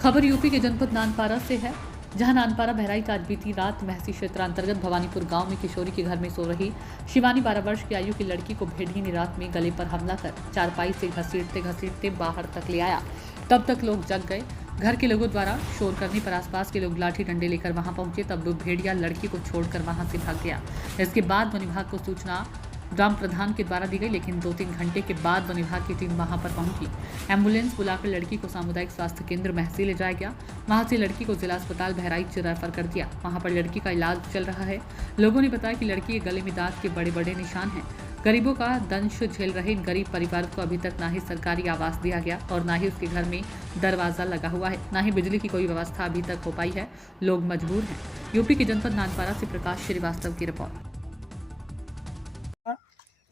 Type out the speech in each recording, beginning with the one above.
खबर यूपी के जनपद नानपारा से है, जहां नानपारा बहराइच आज बीती रात महसी क्षेत्र अंतर्गत भवानीपुर गांव में किशोरी के घर में सो रही शिवानी 12 वर्ष की आयु की लड़की को भेड़िए ने रात में गले पर हमला कर चारपाई से घसीटते घसीटते बाहर तक ले आया। तब तक लोग जग गए। घर के लोगों द्वारा शोर करने पर आसपास के लोग लाठी डंडे लेकर वहां पहुंचे, तब भेड़िया लड़की को छोड़कर वहां से भाग गया। इसके बाद वन विभाग को सूचना ग्राम प्रधान के द्वारा दी गई, लेकिन 2-3 घंटे के बाद वन विभाग की टीम वहां पर पहुंची। एम्बुलेंस बुलाकर लड़की को सामुदायिक स्वास्थ्य केंद्र महसी ले जाया गया। वहां से लड़की को जिला अस्पताल बहराइच रेफर कर दिया। वहां पर लड़की का इलाज चल रहा है। लोगों ने बताया कि लड़की के गले में दाग के बड़े बड़े निशान हैं। गरीबों का दंश झेल रहे इन गरीब परिवार को अभी तक ना ही सरकारी आवास दिया गया और ना ही उसके घर में दरवाजा लगा हुआ है, ना ही बिजली की कोई व्यवस्था अभी तक हो पाई है। लोग मजबूर हैं। यूपी के जनपद नानपारा से प्रकाश श्रीवास्तव की रिपोर्ट।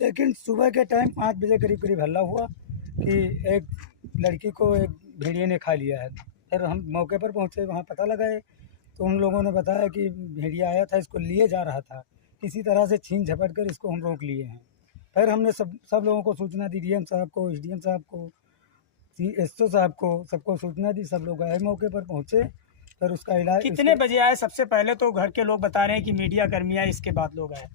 लेकिन सुबह के टाइम 5 बजे करीब करीब हल्ला हुआ कि एक लड़की को एक भेड़िए ने खा लिया है। फिर हम मौके पर पहुंचे, वहां पता लगाए तो उन लोगों ने बताया कि भेड़िया आया था, इसको लिए जा रहा था, किसी तरह से छीन झपट कर इसको हम रोक लिए हैं। फिर हमने सब लोगों को सूचना दी, डीएम साहब को, एसडीएम साहब को, एसओ साहब को, सबको सूचना दी। सब लोग आए, मौके पर पहुँचे, फिर उसका इलाज। कितने बजे आए? सबसे पहले तो घर के लोग बता रहे हैं कि मीडिया कर्मी आए, इसके बाद लोग आए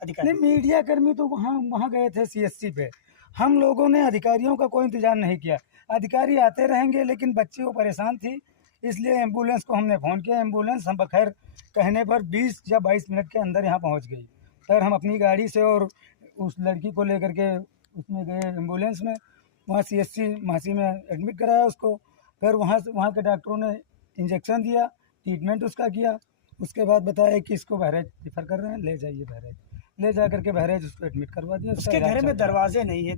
अधिकारी। नहीं, मीडिया कर्मी तो वहाँ गए थे सीएससी पे। हम लोगों ने अधिकारियों का कोई इंतजार नहीं किया। अधिकारी आते रहेंगे, लेकिन बच्ची वो परेशान थी, इसलिए एम्बुलेंस को हमने फ़ोन किया। एम्बुलेंस हम बखैर कहने पर 20 या 22 मिनट के अंदर यहाँ पहुँच गई। फिर हम अपनी गाड़ी से और उस लड़की को लेकर के उसमें गए एम्बुलेंस में, वहाँ सीएससी महसी में एडमिट कराया उसको। फिर वहाँ के डॉक्टरों ने इंजेक्शन दिया, ट्रीटमेंट उसका किया। उसके बाद बताया कि इसको बहराइच रेफर कर रहे हैं, ले जाइए बहराइच। ले जा करके बहराइच उसको एडमिट करवा दिया। उसके घर में दरवाजे नहीं है।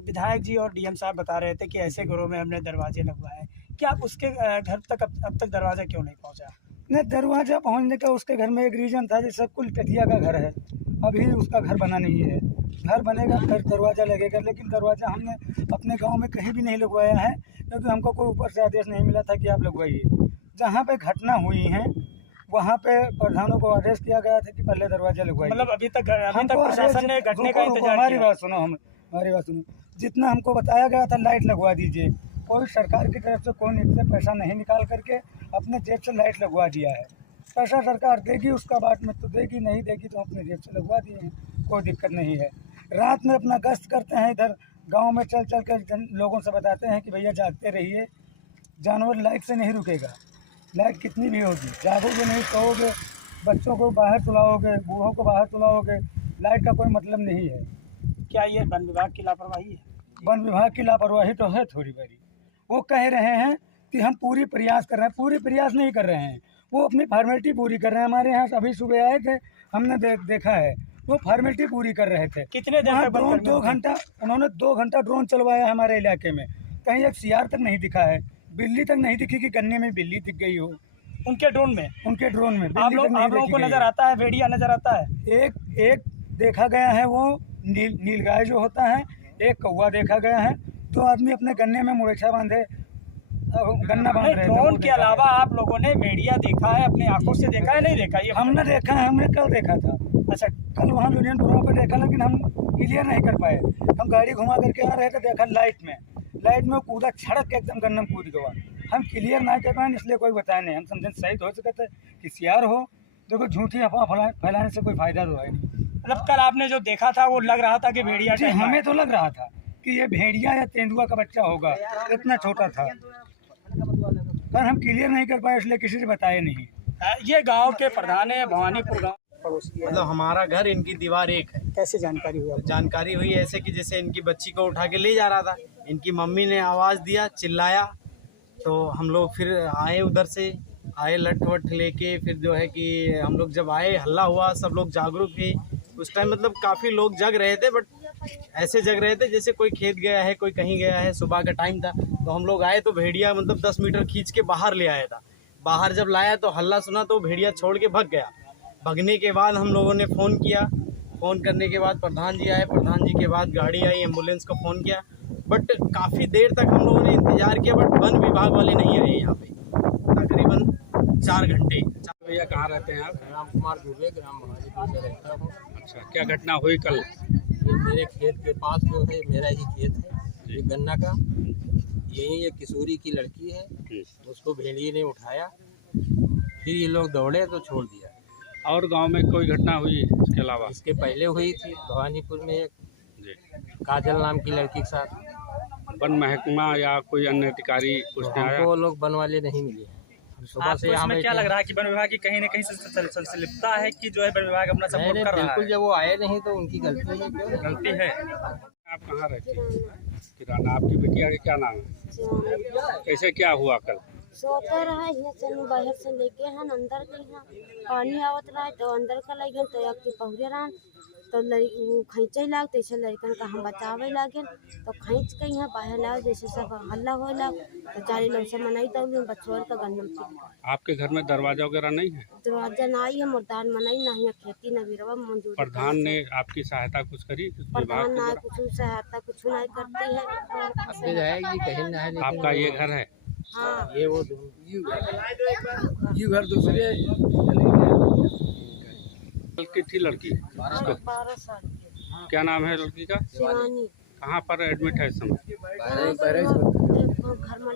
विधायक जी और डीएम साहब बता रहे थे कि ऐसे घरों में हमने दरवाजे लगवाए। क्या उसके घर तक अब तक दरवाजा क्यों नहीं पहुंचा? नहीं, दरवाजा पहुंचने का उसके घर में एक रीजन था, जैसे कुल टटिया का घर है, अभी उसका घर बना नहीं है। घर बनेगा फिर दरवाज़ा लगेगा, लेकिन दरवाज़ा हमने अपने गांव में कहीं भी नहीं लगवाया है, क्योंकि हमको कोई ऊपर से आदेश नहीं मिला था कि आप लगवाइए। जहाँ पे घटना हुई है वहाँ पे प्रधानों को आदेश किया गया था कि पहले दरवाजा लगवाइए। मतलब अभी तक प्रशासन ने घटने का इंतजार हमारी किया। हमारी बात सुनो। जितना हमको बताया गया था लाइट लगवा दीजिए, कोई सरकार की तरफ से कोई नीचे पैसा नहीं निकाल करके अपने जेब से लाइट लगवा दिया है। पैसा सरकार देगी, उसका बाद में तो देगी, नहीं देगी तो अपने जेब से लगवा दिए हैं, कोई दिक्कत नहीं है। रात में अपना गश्त करते हैं, इधर गांव में चल चल कर लोगों से बताते हैं कि भैया जागते रहिए, जानवर लाइट से नहीं रुकेगा। लाइट कितनी भी होगी, जागोगे नहीं, सोओगे, बच्चों को बाहर सुलाओगे, बूढ़ों को बाहर सुलाओगे, लाइट का कोई मतलब नहीं है। क्या ये वन विभाग की लापरवाही है? वन विभाग की लापरवाही तो है थोड़ी बड़ी। वो कह रहे हैं कि हम पूरी प्रयास कर रहे हैं, पूरी प्रयास नहीं कर रहे हैं, वो अपनी फॉर्मेलिटी पूरी कर रहे हैं। हमारे यहाँ अभी सुबह आए थे, हमने देखा है, वो फॉर्मेलिटी पूरी कर रहे थे। कितने देर तक ड्रोन 2 घंटा, उन्होंने 2 घंटा ड्रोन चलवाया हमारे इलाके में, कहीं एक सियार तक नहीं दिखा है, बिल्ली तक नहीं दिखी कि गन्ने में बिल्ली दिख गई हो। उनके ड्रोन में आप लोगों को नजर आता है, भेड़िया नजर आता है? एक देखा गया है, वो नीलगाय जो होता है, एक कौवा देखा गया है। 2 आदमी अपने गन्ने में मुरेठा बांधे, गन्ना बांध रहे थे। ड्रोन के अलावा आप लोगों ने भेड़िया देखा है, अपने आंखों से देखा है, नहीं देखा? ये हमने देखा है, हमने कल देखा था। अच्छा, कल वहाँ यूनियन पुरवा पर देखा, लेकिन हम क्लियर नहीं कर पाए। हम गाड़ी घुमा करके आ रहे थे, देखा लाइट में कूदा, छड़क के एकदम गन्ना में कूद गया। हम क्लियर नहीं कर पाए, इसलिए कोई बताया नहीं। हम समझे शहीद हो सकते थे कि सियार हो, देखो झूठी अफवाह फैलाने से कोई फायदा तो है नहीं। मतलब कल आपने जो देखा था वो लग रहा था कि भेड़िया? जी, हमें तो लग रहा था कि ये भेड़िया या तेंदुआ का बच्चा होगा, इतना छोटा था, पर हम क्लियर नहीं कर पाए, इसलिए किसी से बताए नहीं। ये गांव के प्रधान है, भवानीपुर गांव मतलब हमारा घर, इनकी दीवार एक है। कैसे जानकारी हुई? जानकारी हुई ऐसे कि जैसे इनकी बच्ची को उठा के ले जा रहा था, इनकी मम्मी ने आवाज़ दिया, चिल्लाया, तो हम लोग फिर आए, उधर से आए लठ वठ लेके। फिर जो है कि हम लोग जब आए, हल्ला हुआ, सब लोग जागरूक थे उस टाइम। मतलब काफ़ी लोग जग रहे थे, बट ऐसे जग रहे थे जैसे कोई खेत गया है, कोई कहीं गया है। सुबह का टाइम था, तो हम लोग आए तो भेड़िया मतलब 10 मीटर खींच के बाहर ले आया था। बाहर जब लाया तो हल्ला सुना तो भेड़िया छोड़ के भाग गया। भगने के बाद हम लोगों ने फ़ोन किया, फ़ोन करने के बाद प्रधान जी आए, प्रधान जी के बाद गाड़ी आई, एम्बुलेंस को फ़ोन किया, बट काफ़ी देर तक हम लोगों ने इंतज़ार किया, बट वन विभाग वाले नहीं आए यहाँ पे, तकरीबन 4 घंटे। भैया कहाँ रहते हैं आप? राम कुमार दुबे, ग्राम भवानीपुर से रहता हूँ। अच्छा, क्या घटना हुई कल? ये मेरे खेत के पास जो है, मेरा ही खेत है, ये गन्ना का। यही एक किशोरी की लड़की है, उसको भेड़िए ने उठाया, फिर ये लोग दौड़े तो छोड़ दिया। और गांव में कोई घटना हुई इसके अलावा? इसके पहले हुई थी भवानीपुर में एक जी। काजल नाम की लड़की के साथ। वन महकमा या कोई अन्य अधिकारी उसने आया? हमको वो लोग वन वाले नहीं मिले हैं। हम सुबह से यहाँ क्या लग रहा है कि वन विभाग की कहीं न कहीं संलिप्तता है कि जो है वन विभाग अपना सपोर्ट कर रहा बिल्कुल, है? जब वो आए नहीं तो उनकी गलती है। क्यों गलती है। आप कहाँ रहते हैं? किराना। आपकी बिटिया का क्या नाम है? कैसे क्या हुआ कल? सोते रहे यहाँ से बाहर से लेके हैं अंदर के यहाँ पानी आवत रहा तो अंदर का लगे तो एक के पहुरे रहा तो खींचे लाग तो ऐसे लड़कन का हम बचावे लागे तो खींच के यहाँ बाहर लाग जैसे सब हल्ला हो लग तो चारी लोग से मनाई दौड़ी बछुअर का गन्नम थी। आपके घर में दरवाजा वगैरह नहीं है? दरवाजा ना आई है मुर्दार मनाई ना है खेती न बिरवा मंजूर। प्रधान ने आपकी सहायता कुछ करी? प्रधान ना कुछ सहायता कुछ नहीं करती है। जाएगी कहीं ना है। आपका ये घर है? हाँ ये वो घर दूसरे की थी लड़की? 12 साल की। क्या नाम है लड़की का? शिवानी। कहाँ पर एडमिट है इस समय? घर में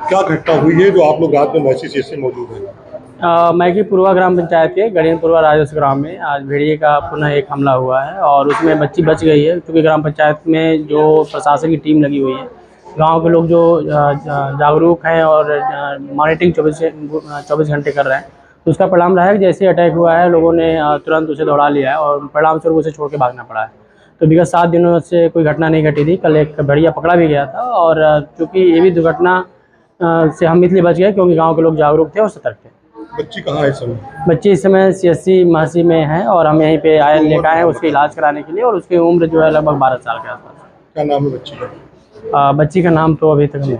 क्या घटना हुई है जो आप लोग रात में महसी से मौजूद हैं? मैगी पूर्वा ग्राम पंचायत के गणेनपुरवा राजस्व ग्राम में आज भेड़िए का पुनः एक हमला हुआ है और उसमें बच्ची बच गई है, क्योंकि ग्राम पंचायत में जो प्रशासन की टीम लगी हुई है, गांव के लोग जो जागरूक हैं और मॉनिटरिंग 24 घंटे कर रहे हैं, तो उसका परिणाम रहा है कि जैसे अटैक हुआ है लोगों ने तुरंत उसे दौड़ा लिया है और परिणाम स्वरूप उसे छोड़ के भागना पड़ा है। तो विगत 7 दिनों से कोई घटना नहीं घटी थी। कल एक भेड़िया पकड़ा भी गया था और चूँकि ये भी दुर्घटना से हम इसलिए बच गए क्योंकि गाँव के लोग जागरूक थे और सतर्क थे। बच्ची कहाँ है इस समय? बच्ची इस समय CSC महसी में है और हम यहीं पे आए लेकर आए हैं उसके इलाज कराने के लिए और उसकी उम्र जो है लगभग 12 साल के आसपास। क्या नाम है बच्ची का? बच्ची का नाम तो अभी तक नहीं